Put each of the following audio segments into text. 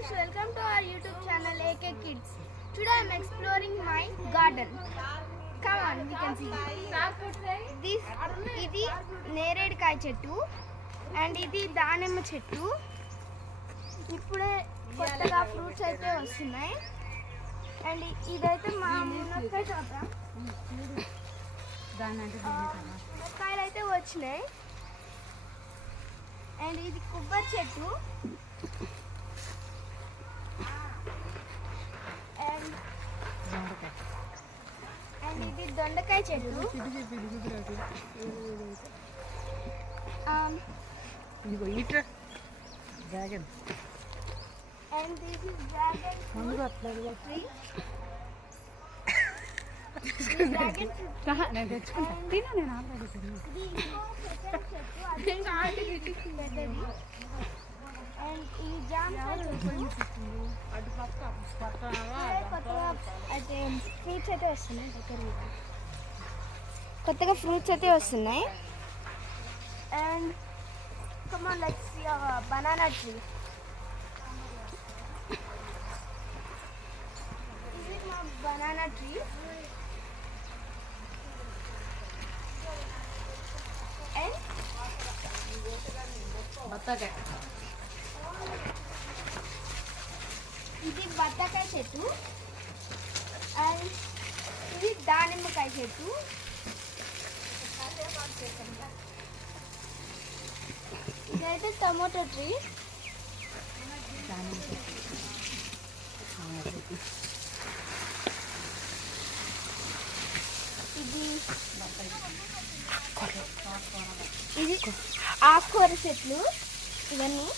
friends, welcome to our YouTube channel AK Kids. Today I am exploring my garden. Come on, we can see. ఇది నేరేడుకాయ చెట్టు అండ్ ఇది దానిమ్మ చెట్టు. ఇప్పుడే కొత్తగా ఫ్రూట్స్ అయితే వస్తున్నాయి. అండ్ ఇదైతే మా మునక్కాయ తోట. మునక్కాయలు అయితే వచ్చినాయి. అండ్ ఇది కొబ్బరి చెట్టు. అండ్ ఇది దొండకాయ చెట్టు. Dragon and this is dragon tree. నేను తెచ్చుకుంటా తిను నేను ఆల్రెడీ తిన్నా ఇది ఇంకో సెకండ్ చెట్టు. అది పెద్దది. అండ్ ఈ జామకాయ చెట్టు. కొత్తగా అయితే ఫ్రూట్స్ అయితే వస్తున్నాయి. కొత్తగా ఫ్రూట్స్ అయితే వస్తున్నాయి. And come on, let's see a banana tree. This is my banana tree. And బత్తాకాయ ఇది బత్తాకాయ చెట్టు. అండ్ ఇది దానిమ్మకాయ చెట్టు. ఇదైతే టమాటో ట్రీ. ఇది ఆకుకూర చెట్లు ఇవన్నీ.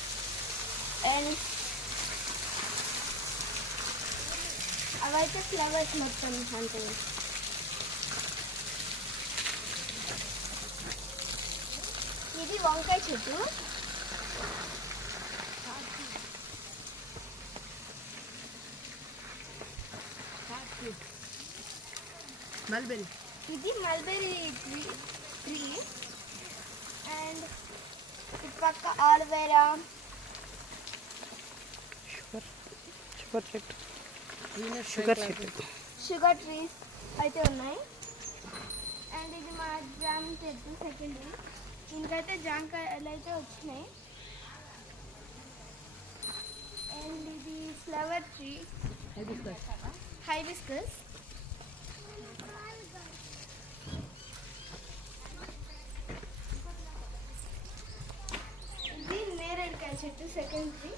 అండ్ అవైతే ఫ్లవర్స్ మొత్తం అంటే ఇది వంకాయ చెట్టు. మల్బెరీ ఇది మల్బెరీ ట్రీ. అండ్ ఇటు పక్క ఆలువేరా, షుగర్ చెట్టు షుగర్ చెట్టు షుగర్ ట్రీస్ అయితే ఉన్నాయి. అండ్ ఇది మా జామ చెట్టు సెకండ్. దీనికైతే జామకాయలు అయితే వచ్చినాయి. అండ్ ఇది ఫ్లవర్ ట్రీ హైబిస్కస్. ఇది నేరేడుకాయ చెట్టు సెకండ్ ట్రీ.